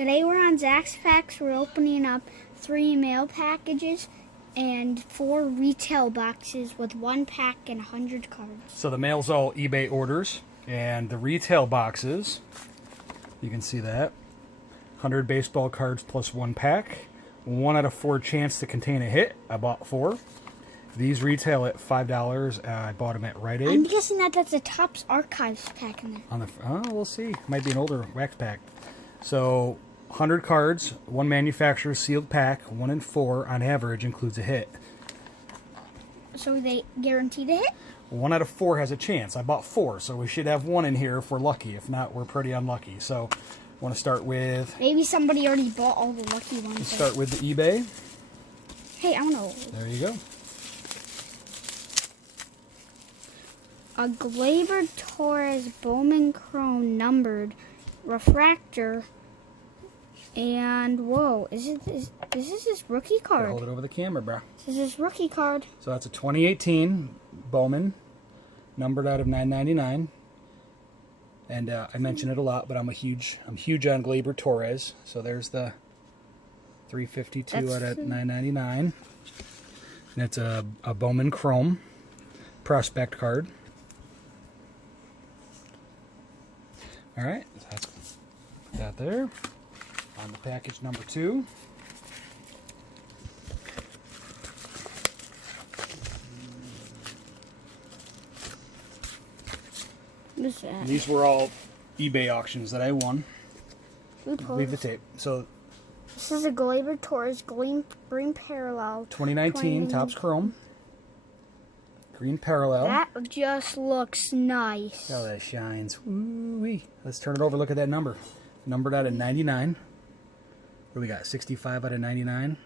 Today we're on Zach's Facts. We're opening up 3 mail packages and 4 retail boxes with 1 pack and 100 cards. So the mail's all eBay orders, and the retail boxes, you can see that, 100 baseball cards plus 1 pack, 1 out of 4 chance to contain a hit. I bought 4. These retail at $5. I bought them at Rite. I'm guessing that's a Topps Archives pack in there. We'll see. Might be an older wax pack. So 100 cards, 1 manufacturer sealed pack, 1 in 4 on average includes a hit. So they guaranteed a hit? 1 out of 4 has a chance. I bought 4, so we should have 1 in here if we're lucky. If not, we're pretty unlucky. So I want to start with... Maybe somebody already bought all the lucky ones. Let's start with the eBay. Hey, I don't know. There you go. A Gleyber Torres Bowman Chrome numbered refractor. And whoa, this is his rookie card. Hold it over the camera, bro. This is his rookie card. So that's a 2018 Bowman, numbered out of 999. And I mention it a lot, but I'm huge on Gleyber Torres. So there's the 352 out of 999. And it's a Bowman Chrome prospect card. All right, so that's that there. On the package number 2. What is that? These were all eBay auctions that I won. Leave the tape. So this is a Gleyber Torres green parallel. 2019 Topps Chrome. Green parallel. That just looks nice. Oh, that shines. Woo-wee. Let's turn it over. Look at that number. Numbered out of 99. What do we got? 65 out of 99?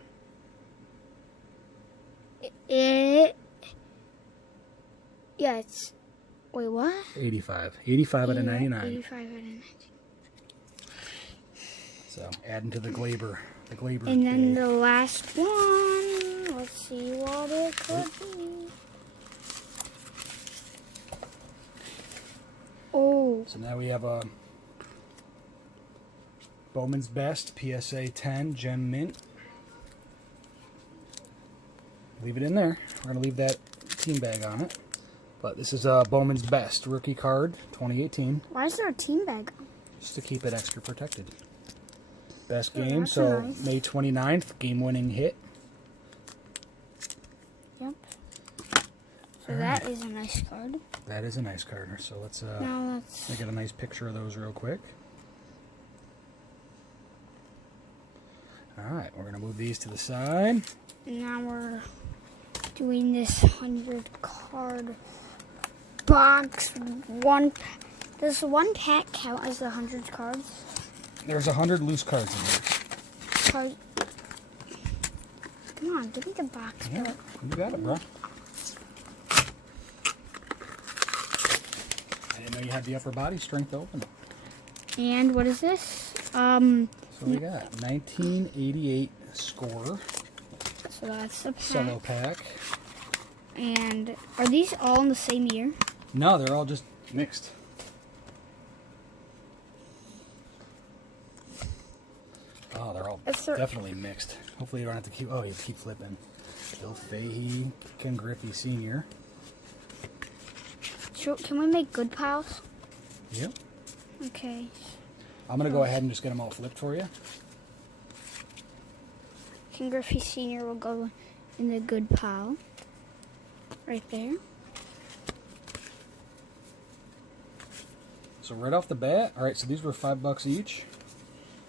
Yeah, it's... Wait, what? 85. 85 out of 99. 85 out of 99. So, adding to the Gleyber. And then the last one. Let's see what it could be. Oh. So now we have a Bowman's Best PSA 10 Gem Mint. Leave it in there. We're going to leave that team bag on it. But this is a Bowman's Best rookie card 2018. Why is there a team bag on? Just to keep it extra protected. Best Yeah, game, so nice. May 29th, game-winning hit. Yep. So that is a nice card. That is a nice card. So let's get a nice picture of those real quick. Alright, we're going to move these to the side. Now we're doing this 100 card box. Does 1 pack count as the 100 cards? There's 100 loose cards in there. Come on, give me the box. Yeah, you got it, bro. I didn't know you had the upper body strength to open it. And what is this? So we got 1988 score. So that's the pack. Solo pack. And are these all in the same year? No, they're all just mixed. Oh, they're all definitely mixed. Hopefully you don't have to keep... Oh, you keep flipping. Bill Fahey, Ken Griffey Sr. Can we make good piles? Yep. Okay. I'm going to go ahead and just get them all flipped for you. Ken Griffey Sr. will go in the good pile. Right there. So right off the bat, alright, so these were $5 each.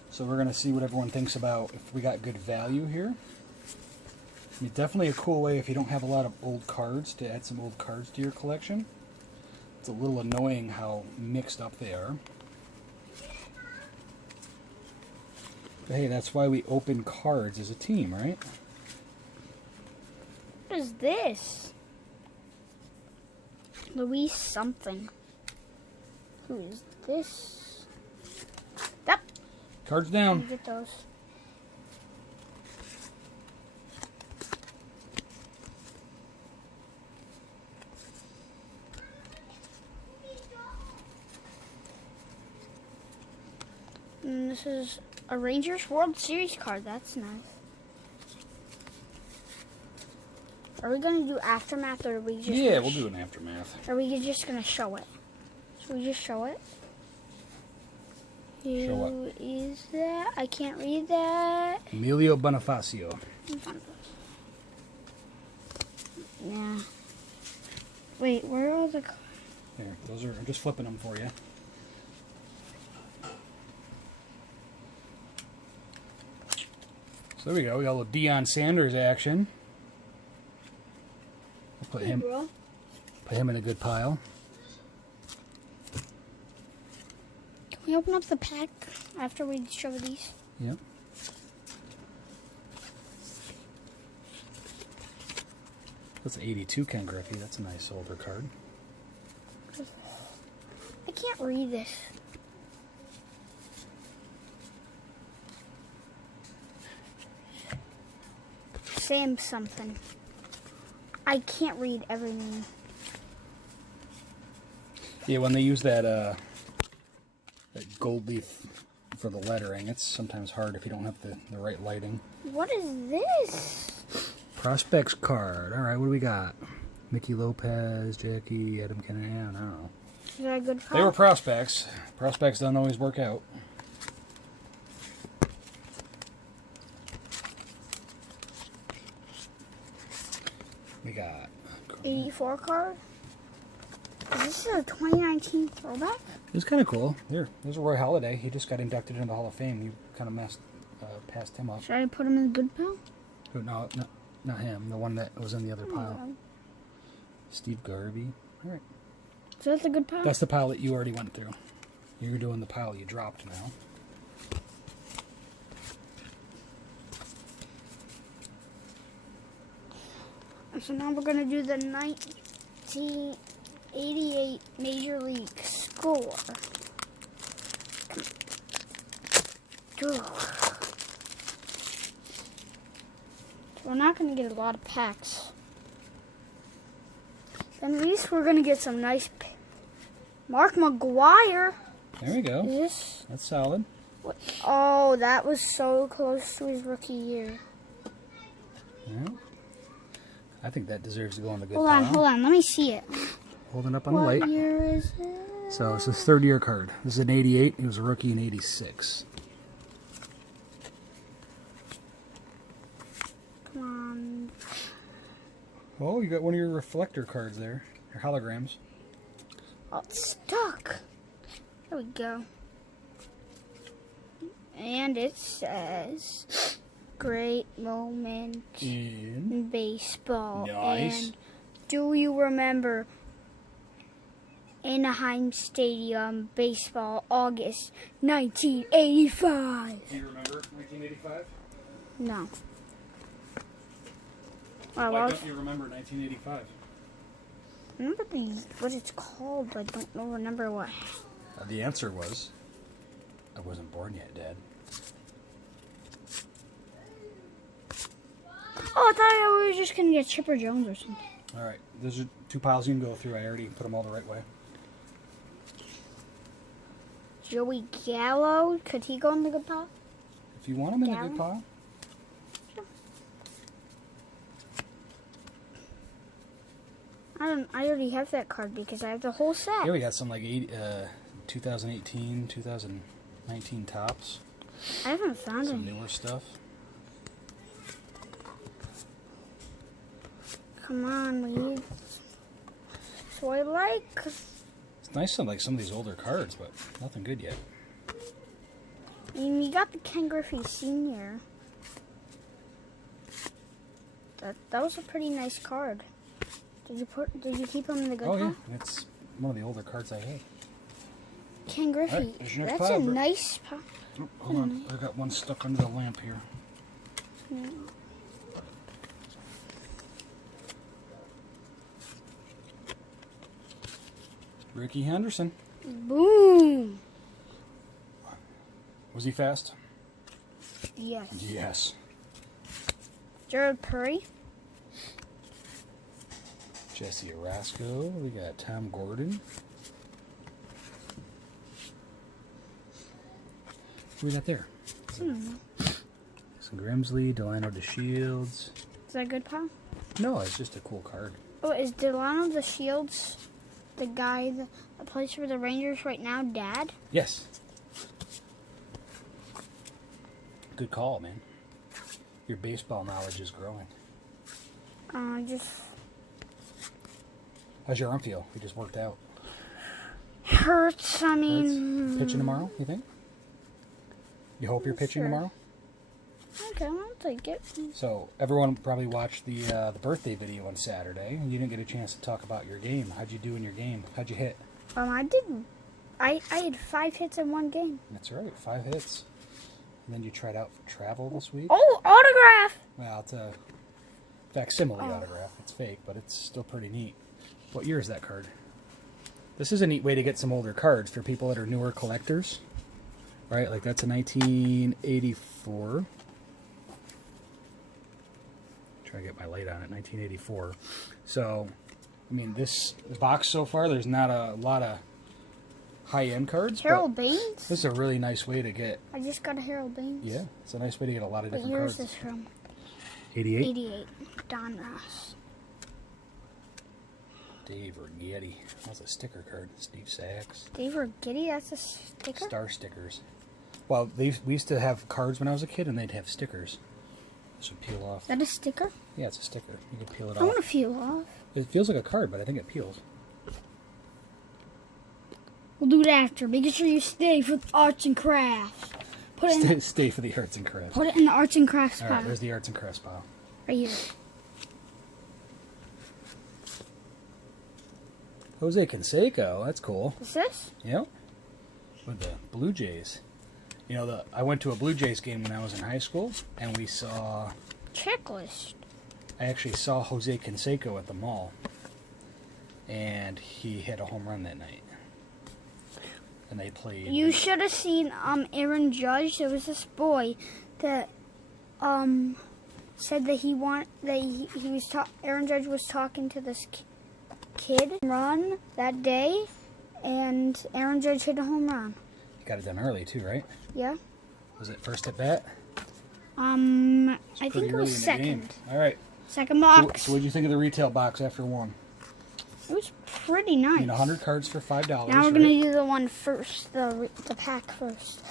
So we're going to see what everyone thinks about if we got good value here. I mean, definitely a cool way if you don't have a lot of old cards to add some old cards to your collection. It's a little annoying how mixed up they are. But hey, that's why we open cards as a team, right? What is this? Louise something. Who is this? Yep. Cards down. Get those. And this is A Rangers World Series card. That's nice. Are we going to do Aftermath, or are we just... Yeah, we'll do an Aftermath. Are we just going to show it? Should we just show it? Show what? Who is that? I can't read that. Emilio Bonifacio. Yeah. Wait, where are the... There, those are... I'm just flipping them for you. So there we go. We got a little Deion Sanders action. We'll put him in a good pile. Can we open up the pack after we show these? Yep. That's an 82 Ken Griffey. That's a nice older card. I can't read this. Sam something. I can't read everything. Yeah, when they use that gold leaf for the lettering, it's sometimes hard if you don't have the right lighting. What is this? Prospects card. All right, what do we got? Mickey Lopez, Jackie, Adam Kennedy. I don't know. Is that a good card? They were prospects. Prospects don't always work out. We got 84 card. Is this a 2019 throwback? It's kind of cool. Here, there's a Roy Halladay. He just got inducted into the Hall of Fame. You kind of passed him up. Should I put him in the good pile? No, not him. The one that was in the other pile. Steve Garvey. All right. So that's a good pile? That's the pile that you already went through. You're doing the pile you dropped now. So now we're going to do the 1988 Major League score. So we're not going to get a lot of packs. Then at least we're going to get some nice... Mark McGuire. There we go. Is this... That's solid. What? Oh, that was so close to his rookie year. Yeah. I think that deserves to go on the good Hold pile. on. Let me see it. Holding up on the light. What year is it? So it's his third year card. This is an 88. He was a rookie in 86. Come on. Oh, you got one of your reflector cards there. Your holograms. Oh, it's stuck. There we go. And it says, great moment in baseball. Nice. And do you remember Anaheim Stadium baseball, August 1985? Do you remember 1985? No. Why don't you remember 1985? I remember what it's called, but I don't remember what. The answer was, I wasn't born yet, Dad. Oh, I thought we were just going to get Chipper Jones or something. All right, those are two piles you can go through. I already put them all the right way. Joey Gallo, could he go in the good pile? If you want them in a good Gallo? pile. I already have that card because I have the whole set. Here we got some like 2018, 2019 tops. I haven't found Some any. newer stuff. Come on, we need... So I like... It's nice to like some of these older cards, but nothing good yet. I mean, we got the Ken Griffey Sr. That was a pretty nice card. Did you keep him in the good Oh pile? yeah, it's one of the older cards I have. Ken Griffey. All right, there's your next That's pile, a Bert. nice pile. Oh, hold on, I got one stuck under the lamp here. Yeah. Ricky Henderson. Boom. Was he fast? Yes. Yes. Jared Purry. Jesse Orasco. We got Tom Gordon. Who we got there? Some Grimsley, Delano DeShields. Is that good, pal? No, it's just a cool card. Oh, is Delano DeShields the guy that plays for the Rangers right now, Dad? Yes. Good call, man. Your baseball knowledge is growing. Just How's your arm feel? You just worked out. hurts. I mean, Hurts? Pitching tomorrow, you think? You hope you're pitching Sure. tomorrow? Okay, I'll take it. So, everyone probably watched the birthday video on Saturday, and you didn't get a chance to talk about your game. How'd you do in your game? How'd you hit? I didn't. I had 5 hits in one game. That's right, 5 hits. And then you tried out for travel this week? Oh, autograph! Well, it's a facsimile autograph. It's fake, but it's still pretty neat. What year is that card? This is a neat way to get some older cards for people that are newer collectors. Right, like that's a 1984. Try to get my light on it, 1984. So, I mean, this box so far, there's not a lot of high-end cards. Harold but Baines? This is a really nice way to get... I just got a Harold Baines. Yeah, it's a nice way to get a lot of What different year cards. is this from? 88? 88. Don Ross. Dave Righetti. That's a sticker card. Steve Sachs. Dave Righetti, that's a sticker? Star stickers. Well, we used to have cards when I was a kid, and they'd have stickers. This would peel off. Is that a sticker? Yeah, it's a sticker. You can peel it I off. want to peel off. It feels like a card, but I think it peels. We'll do it after. Make sure you stay for arts and crafts. Put it in, Stay for the arts and crafts. put it in the arts and crafts All pile. right, there's the arts and crafts pile. Right here. Jose Canseco, that's cool. What's this? Yep. With the Blue Jays. You know, I went to a Blue Jays game when I was in high school, and we saw... Checklist. I actually saw Jose Canseco at the mall, and he hit a home run that night. And they played... You should have seen Aaron Judge. There was this boy that said that Aaron Judge was talking to this kid run that day, and Aaron Judge hit a home run. You got it done early too, right? Yeah. Was it first at bat? I think Pretty it early was in the second. game. All right. Second box. So what did you think of the retail box after one? It was pretty nice. I mean, 100 cards for $5. Now we're right? gonna do the one first, the pack first.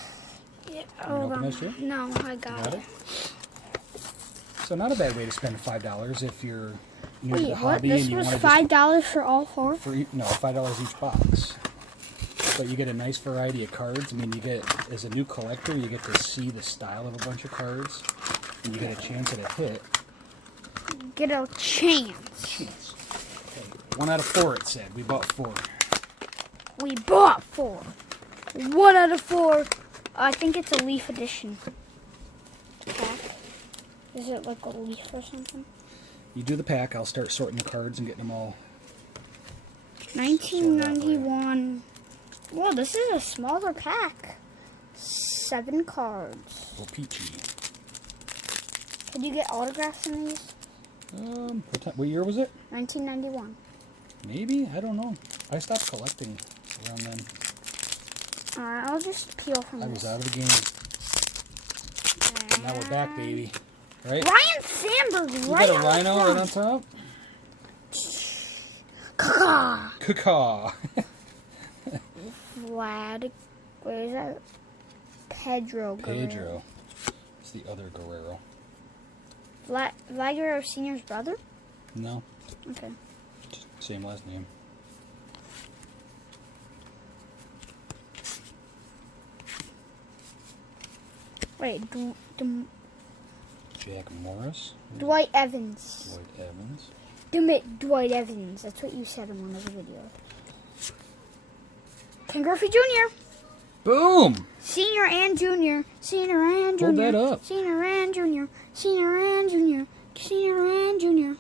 Yeah, hold open on. this yet? No, I got Got it. it? So not a bad way to spend $5 if you're new to Wait, the what? hobby This and you was want to $5 for all 4? $5 each box. But you get a nice variety of cards. I mean, you get, as a new collector, you get to see the style of a bunch of cards, and you get a chance at a hit. Get a chance. Chance. Okay. 1 out of 4, it said. We bought 4. We bought 4. 1 out of 4. I think it's a leaf edition pack. Is it like a leaf or something? You do the pack. I'll start sorting the cards and getting them all. 1991. Whoa, this is a smaller pack. 7 cards. Oh, peachy. Could you get autographs in these? What year was it? 1991. Maybe? I don't know. I stopped collecting around then. Alright, I'll just peel from I this. was out of the game. Now we're back, baby. Right? Ryan Sandberg, You right got a on rhino the right on front. top? Caw. Caw. Vlad. Where is that? Pedro Guerrero. Pedro. It's the other Guerrero. Vlad Guerrero Sr.'s brother? No. Okay. Same last name. Wait, Jack Morris. Dwight Evans. Dwight Evans. Dwight Evans. That's what you said in one of the videos. Ken Griffey Jr. Boom! Senior and junior. Senior and junior. Hold that up. Senior and junior. Senior and junior. Senior and junior.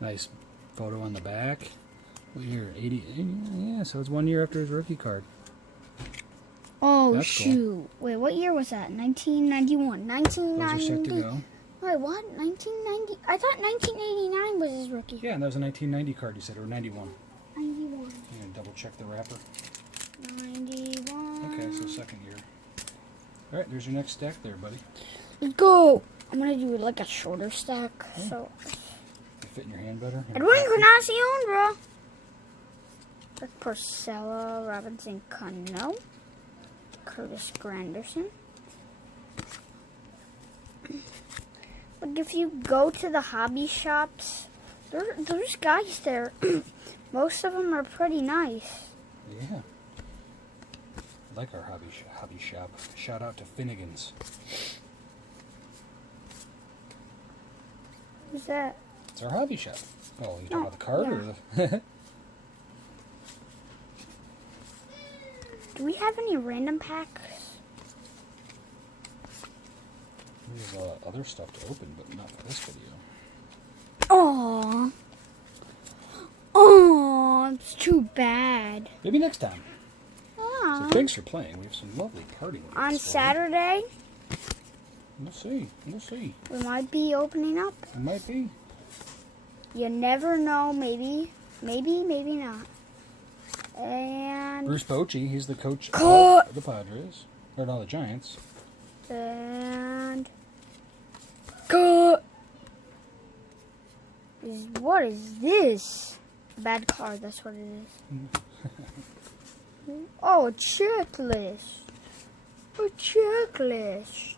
Nice photo on the back. What year? 80. Yeah, so it's 1 year after his rookie card. Oh, That's shoot. Wait, what year was that? 1991. Those are 1990. set to go. Wait, what? 1990? I thought 1989 was his rookie. Yeah, and that was a 1990 card, you said, or 91. 91. You gonna double check the wrapper? 91. Okay, so second year. All right, there's your next stack there, buddy. Let's go. I'm gonna do like a shorter stack, so It fit in your hand better. Edwin Encarnacion, bro. Rick Porcello, Robinson Cano, Curtis Granderson. Like if you go to the hobby shops, there's guys there. Most of them are pretty nice. Yeah. I like our hobby shop. Shout out to Finnegan's. Who's that? It's our hobby shop. Oh, you talking about the card or the? Do we have any random packs? We have other stuff to open, but not for this video. Aww. Oh, it's too bad. Maybe next time. Aww. So thanks for playing. We have some lovely party words On for you. Saturday, We'll see. We'll see. we might be opening up. It might be. You never know. Maybe not. And Bruce Bochy, he's the coach Cut. of the Padres. Or no, the Giants. And cut. What is this? Bad card. That's what it is. Oh, a checklist. A checklist.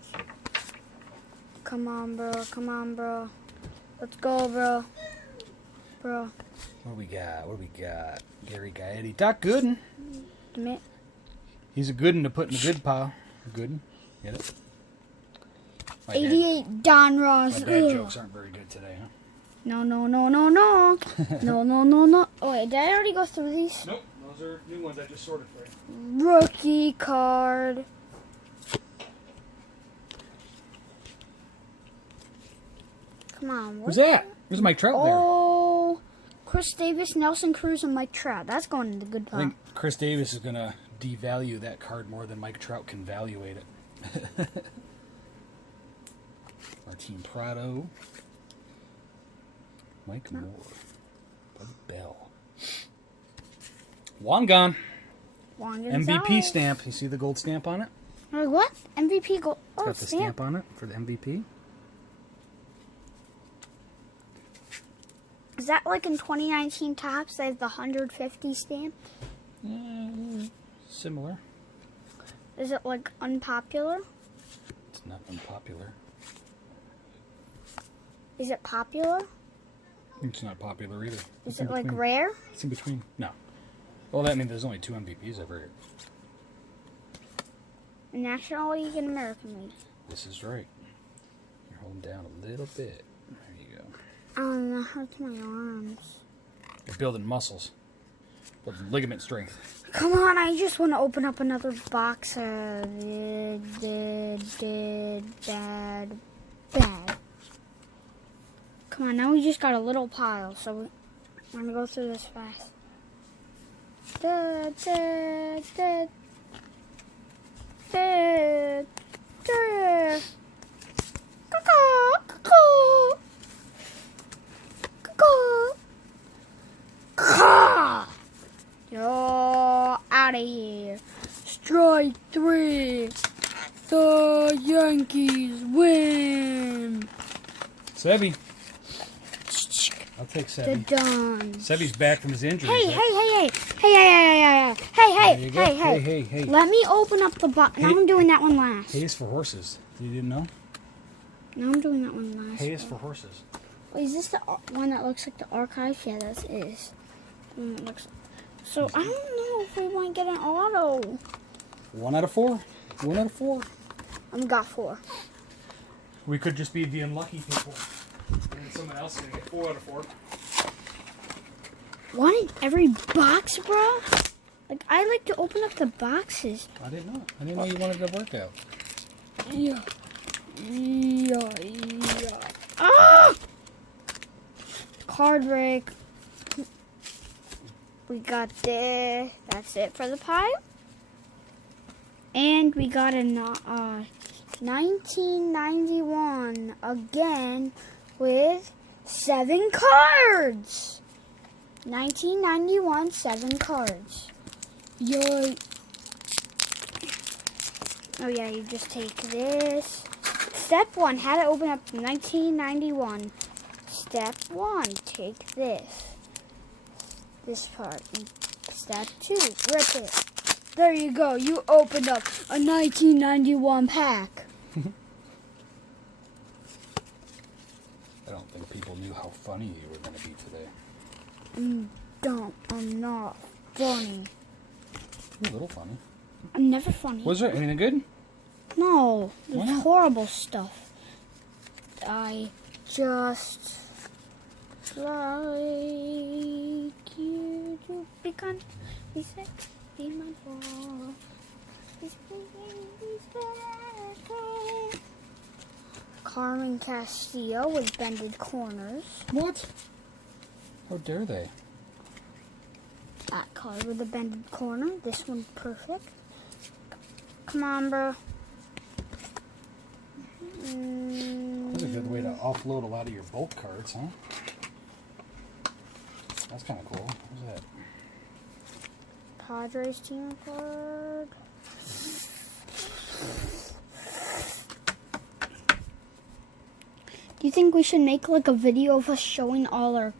Come on, bro. Come on, bro. Let's go, bro. Bro. What do we got? What do we got? Gary Gaetti. Doc Gooden. Admit. He's a good one to put in the good pile. Gooden. Get it? My 88 Don Ross. Dad, my dad Ugh. jokes aren't very good today, huh? No. No. Oh, wait, did I already go through these? Nope. Those are new ones I just sorted for you. Rookie card. Come on. Who's that? There's Mike Trout there. Oh, Chris Davis, Nelson Cruz, and Mike Trout. That's going in the good I pile. think Chris Davis is going to devalue that card more than Mike Trout can valuate it. Martin Prado. Mike Moore. Bud Bell. Wangan. Juan MVP Gonzalez. stamp. You see the gold stamp on it? Like what? MVP gold. It's Oh, got the stamp on it for the MVP. Is that like in 2019 Topps? They have the 150 stamp. Similar. Is it like unpopular? It's not unpopular. Is it popular? It's not popular either. Is It's in it like between. rare? It's in between. No. Well, that means there's only 2 MVPs every year. National League and American League. This is right. You're holding down a little bit. There you go. That hurts my arms. You're building muscles. Building ligament strength. Come on, I just want to open up another box of bad. Come on, now we just got a little pile, so we're going to go through this fast. You're out of here. Strike 3. The Yankees win. Sebi. I'll take The Sebi. done. Sebi's back from his injury. Hey. There you go. Hey. Let me open up the box. Now Hey. I'm doing that one last. Hay is for horses. You didn't know? Now I'm doing that one last. Hay is for horses. Wait, is this the one that looks like the archive? Yeah, this is. The one that looks. So I don't know if we might get an auto. 1 out of 4. 1 out of 4. I've got 4. We could just be the unlucky people. And someone else is going to get 4 out of 4. One in every box, bro. Like I like to open up the boxes. I didn't know. I didn't know you wanted to work out. Yeah. Ah! Card break. We got this. That's it for the pile. And we got a 1991 again with 7 cards. 1991, 7 cards. Yay. Oh yeah, you just take this. Step 1, how to open up 1991. Step 1, take this. This part. And step 2, rip it. There you go. You opened up a 1991 pack. I don't think people knew how funny you were going to be today. I'm not funny. You're a little funny. I'm never funny. Was there anything good? No, Why there's not? horrible stuff. I just like you to be kind, be sick, be mindful. Carmen Castillo with bended corners. What? How dare they? That card with a bended corner. This one's perfect. Come on, bro. That's a good way to offload a lot of your bulk cards, huh? That's kind of cool. What's that? Padres team card. Do you think we should make like a video of us showing all of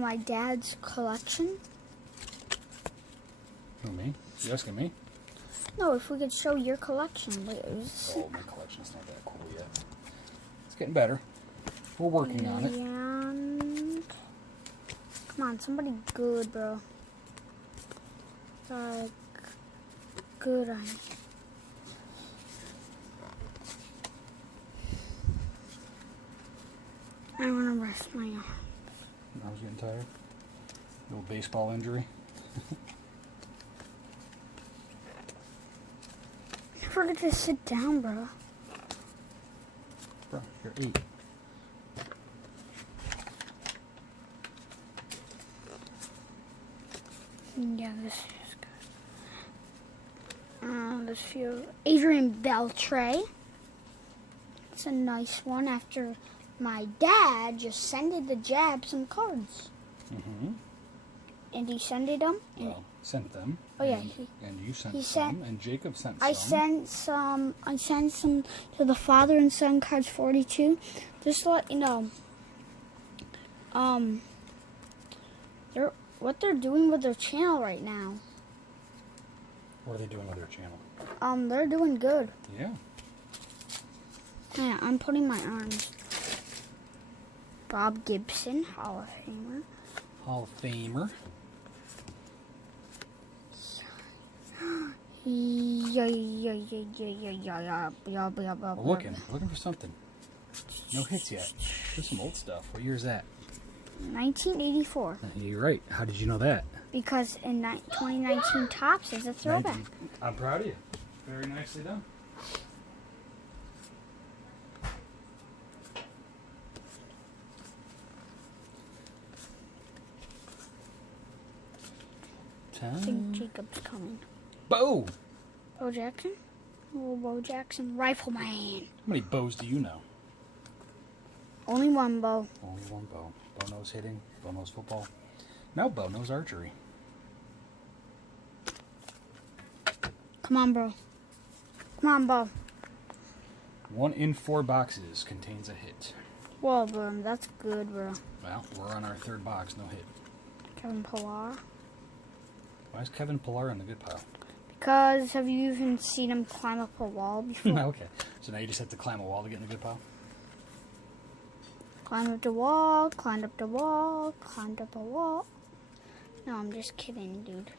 my dad's collection? Who, me? You asking me? No, if we could show your collection. Wait, Oh, my collection's not that cool yet. It's getting better. We're working on it. And come on, somebody good, bro. Like good on it. I want to rest my arm. I was getting tired. Little baseball injury. Forget to sit down, bro. Bro, you're 8. Yeah, this is good. This feels Adrian Beltre. It's a nice one after my dad just sended the Jab some cards. Mm-hmm. And he sended them. Well, sent them. Oh yeah, And you sent he some, and Jacob sent I some. I sent some to the father and son cards 42. Just to let you know. They're doing with their channel right now. What are they doing with their channel? They're doing good. Yeah. Yeah, I'm putting my arms. Bob Gibson, Hall of Famer. Hall of Famer. We're looking for something. No hits yet. There's some old stuff. What year is that? 1984. You're right. How did you know that? Because in 2019 Topps is a throwback. I'm proud of you. Very nicely done. I think Jacob's coming. Bo! Bo Jackson? Oh, Bo Jackson. Rifleman. How many bows do you know? Only one Bo. Only one Bo. Bo knows hitting. Bo knows football. Now Bo knows archery. Come on, bro. Come on, Bo. 1 in 4 boxes contains a hit. Whoa, bro. That's good, bro. Well, we're on our 3rd box. No hit. Kevin Pillar. Why is Kevin Pillar in the good pile? Because have you even seen him climb up a wall before? Okay. So now you just have to climb a wall to get in the good pile? Climbed up the wall, climbed up the wall, climbed up a wall. No, I'm just kidding, dude.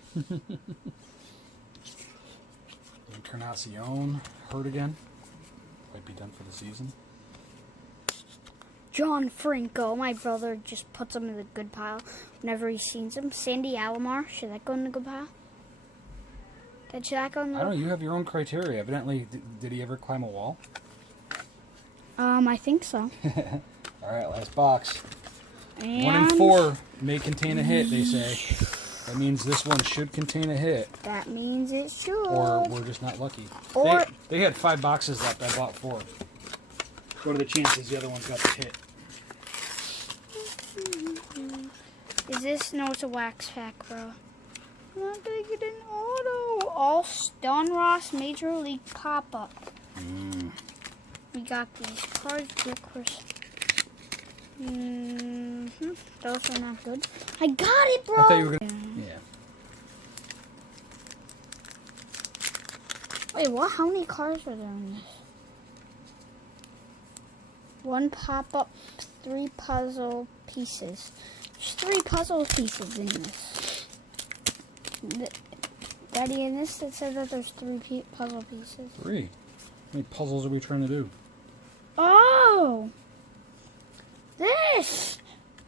Encarnacion hurt again. Might be done for the season. John Franco, my brother just puts him in the good pile whenever he sees him. Sandy Alomar, should that go in the good pile? Should that go in the I don't know, you have your own criteria. Evidently, did he ever climb a wall? I think so. Alright, last box. And 1 in 4 may contain a hit, they say. That means this one should contain a hit. That means it should. Or we're just not lucky. Or they had 5 boxes left. I bought 4. What are the chances the other one's got the hit? is this? No, it's a wax pack, bro. I'm not taking an auto. Retro All Donruss Major League Pop-Up. We got these cards. Those are not good. I got it, bro. I thought you were gonna. Yeah. Wait, what? How many cards are there in this? 1 pop-up, 3 puzzle pieces. There's 3 puzzle pieces in this. Daddy, in this it says that there's 3 puzzle pieces. 3? How many puzzles are we trying to do? Oh! This!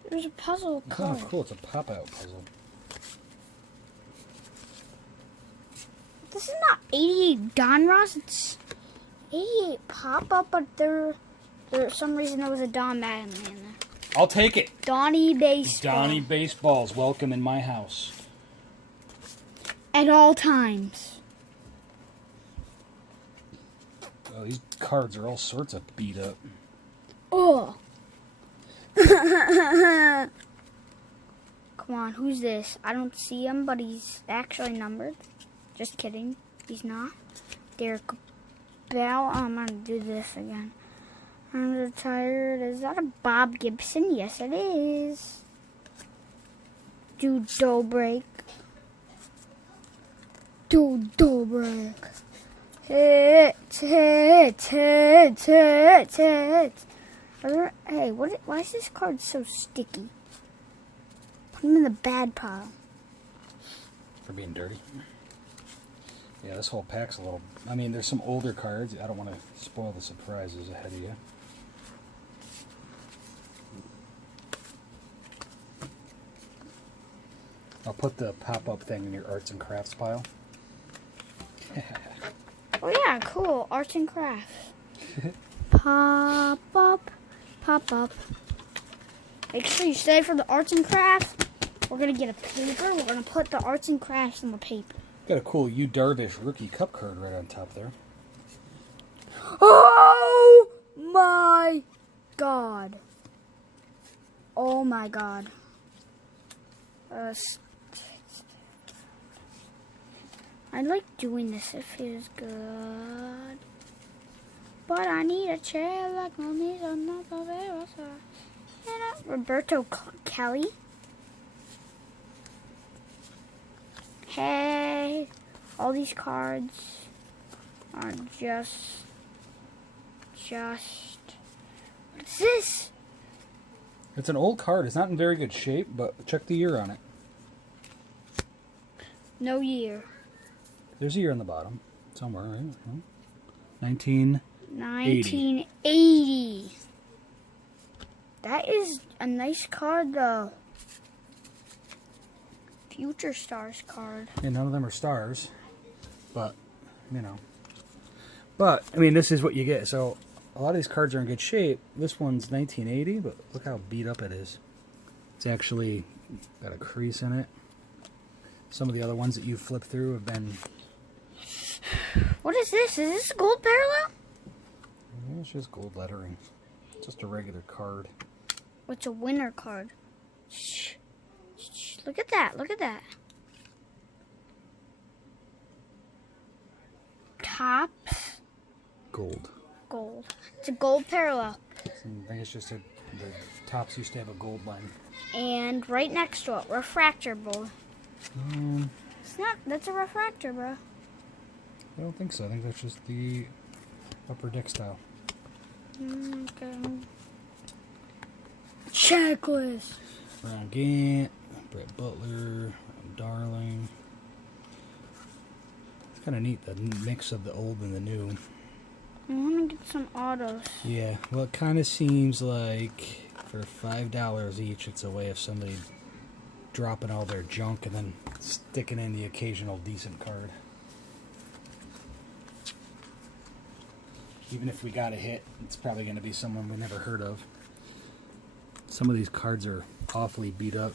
There's a puzzle card. Oh, cool. It's a pop-out puzzle. This is not 88 Donruss. It's 88 pop-up, but there for some reason there was a Don Madden in there. I'll take it. Donnie Baseball. Donnie Baseball's welcome in my house. At all times. Oh, these cards are all sorts of beat up. Oh. Come on, who's this? I don't see him, but he's actually numbered. Just kidding. He's not. Derek Bell. Oh, I'm going to do this again. I'm retired. Is that a Bob Gibson? Yes, it is. Dude, Dobrik. Dude, Dobrik. Hit. Hey, why is this card so sticky? Put him in the bad pile. For being dirty. Yeah, this whole pack's a little... I mean, there's some older cards. I don't want to spoil the surprises ahead of you. I'll put the pop-up thing in your arts and crafts pile. Oh yeah, cool. Arts and crafts. Pop up. Pop up. Make sure you stay for the arts and crafts. We're going to get a paper. We're going to put the arts and crafts on the paper. Got a cool Yu Darvish rookie cup card right on top there. Oh my god. Oh my god. I like doing this. It feels good. But I need a chair like no knees on the Roberto Kelly. Hey, all these cards are just. What's this? It's an old card. It's not in very good shape, but check the year on it. No year. There's a year on the bottom. Somewhere, right? 1980. That is a nice card, though. Future Stars card. Yeah, none of them are stars. But, you know. But, I mean, this is what you get. So, a lot of these cards are in good shape. This one's 1980, but look how beat up it is. It's actually got a crease in it. Some of the other ones that you flip through have been... What is this? Is this a gold parallel? Yeah, it's just gold lettering. It's just a regular card. What's a winner card? Shh. Shh. Look at that. Look at that. Tops. Gold. Gold. It's a gold parallel. I think it's just the tops used to have a gold line. And right next to it, refractor bowl. It's not. That's a refractor, bro. I don't think so. I think that's just the upper deck style. Okay. Checklist. Ron Gant, Brett Butler, Darling. It's kind of neat, the mix of the old and the new. I want to get some autos. Yeah, well, it kind of seems like for $5 each, it's a way of somebody dropping all their junk and then sticking in the occasional decent card. Even if we got a hit, it's probably going to be someone we never heard of. Some of these cards are awfully beat up.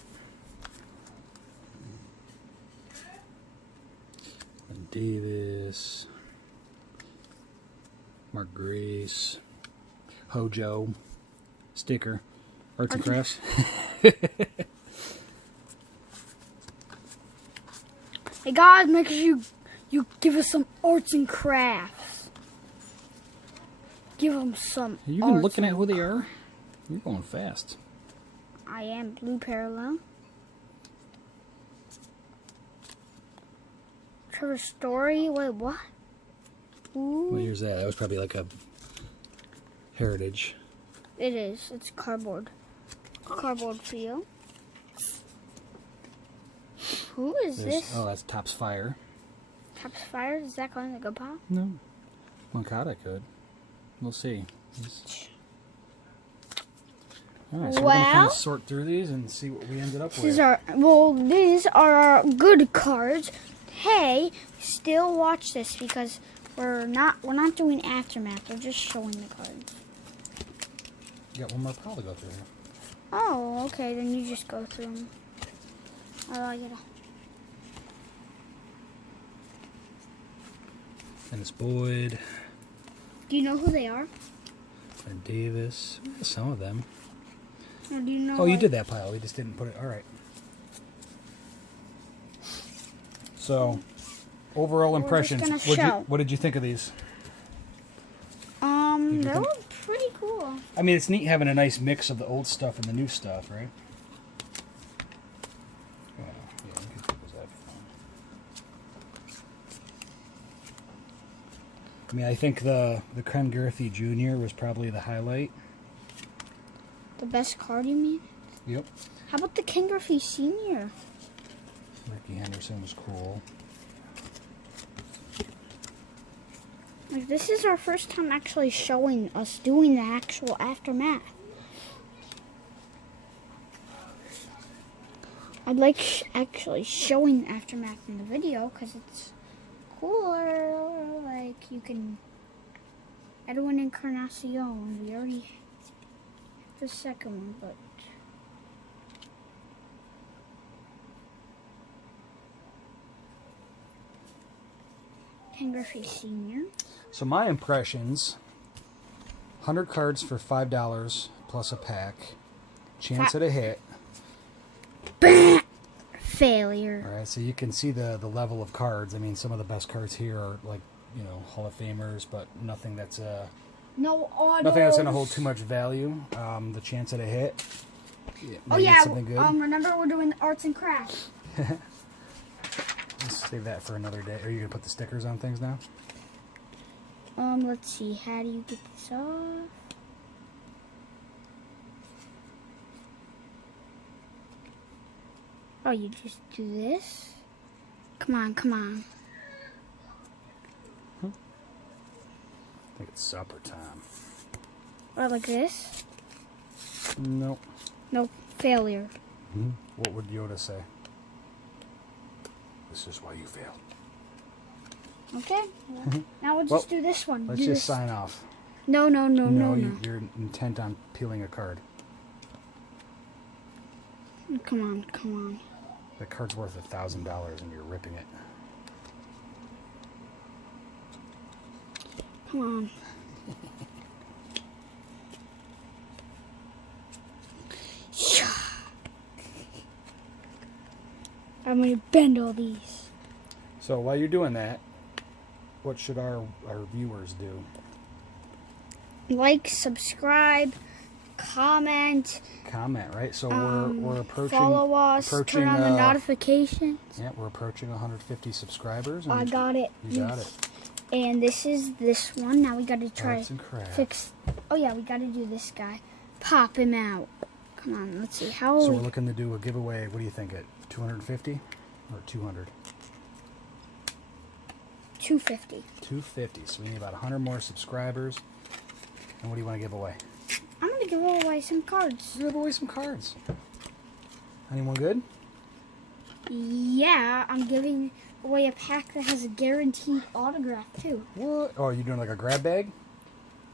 And Davis, Mark Grace, Hojo, sticker, Arts and Crafts. Hey guys, make sure you You give us some arts and crafts. Give them some. Are you even looking at who they are? You're going fast. I am blue parallel. Trevor Story. Wait, what? Ooh. What year's that? That was probably like a heritage. It is. It's cardboard. Cardboard feel. Who is this? Oh, that's Topps Fire. Topps Fire? Is that going to go pop? No. Moncada could. We'll see. Alright, so we're going to kind of sort through these and see what we ended up with. These are our good cards. Hey, still watch this because we're not doing aftermath. We're just showing the cards. You got one more pile to go through here. Oh, okay. Then you just go through them. I like it. Dennis Boyd. Do you know who they are? And Davis. Some of them. Or do you know? Oh, you did that pile. We just didn't put it. All right. So, overall impressions. What did you think of these? They were pretty cool. I mean, it's neat having a nice mix of the old stuff and the new stuff, right? Yeah, you can take those out. I mean, I think the Ken Griffey Jr. was probably the highlight. The best card, you mean? Yep. How about the Ken Griffey Sr.? Ricky Henderson was cool. Like, this is our first time actually showing us doing the actual aftermath. I'd like actually showing the aftermath in the video because it's cooler. Like, you can... Edwin Encarnacion. We already have the second one, but... Ken Griffey Sr. So my impressions, 100 cards for $5 plus a pack, chance at a hit. Failure. All right, so you can see the level of cards. I mean, some of the best cards here are like, you know, Hall of Famers, but nothing that's no autos. nothing that's going to hold too much value. The chance at a hit. Oh yeah, something good. Remember we're doing arts and crafts. Let's save that for another day. Are you going to put the stickers on things now? Let's see. How do you get this off? Oh, you just do this? Come on, come on. I think it's supper time. Or like this? Nope. Nope. Failure. What would Yoda say? This is why you failed. Okay. Now we'll just do this one. Let's just sign off. No. You're intent on peeling a card. Come on. The card's worth $1,000 and you're ripping it. Come on. I'm going to bend all these. So while you're doing that, what should our viewers do? Like, subscribe, comment. Comment, right? So we're approaching. Follow us. Turn on the notifications. Yeah, we're approaching 150 subscribers. I got it. You got it. And this is this one. Now we got to try Arts and crafts. fix. Oh yeah, we got to do this guy. Pop him out. Come on, let's see how. So we're looking to do a giveaway. What do you think? At 250 or 200? 250. 250. So we need about 100 more subscribers. And what do you want to give away? I'm gonna give away some cards. Give away some cards. Anyone good? Yeah, I'm giving away a pack that has a guaranteed autograph too. What? Oh, are you doing like a grab bag?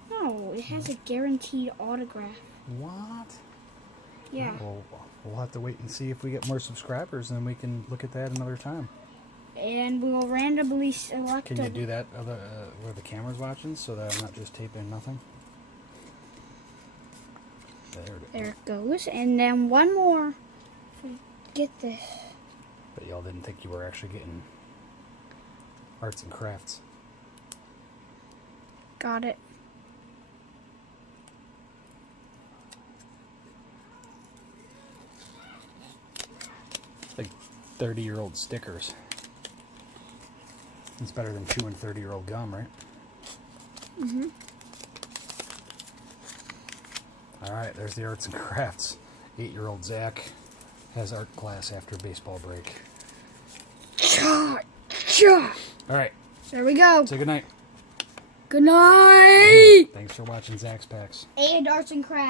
No, it has a guaranteed autograph. What? Yeah. Well, we'll have to wait and see if we get more subscribers, and then we can look at that another time. And we will randomly select. Can you do that where the camera's watching, so that I'm not just taping nothing? There it goes. And then one more. Get this. But y'all didn't think you were actually getting Arts and crafts. Got it. Like 30-year-old stickers. It's better than chewing 30-year-old gum, right? Mm-hmm. All right, there's the arts and crafts. 8-year-old Zach has art class after baseball break. Cha! Cha! All right, There we go. say goodnight. Good night! Thanks for watching Zach's Packs. And arts and crafts.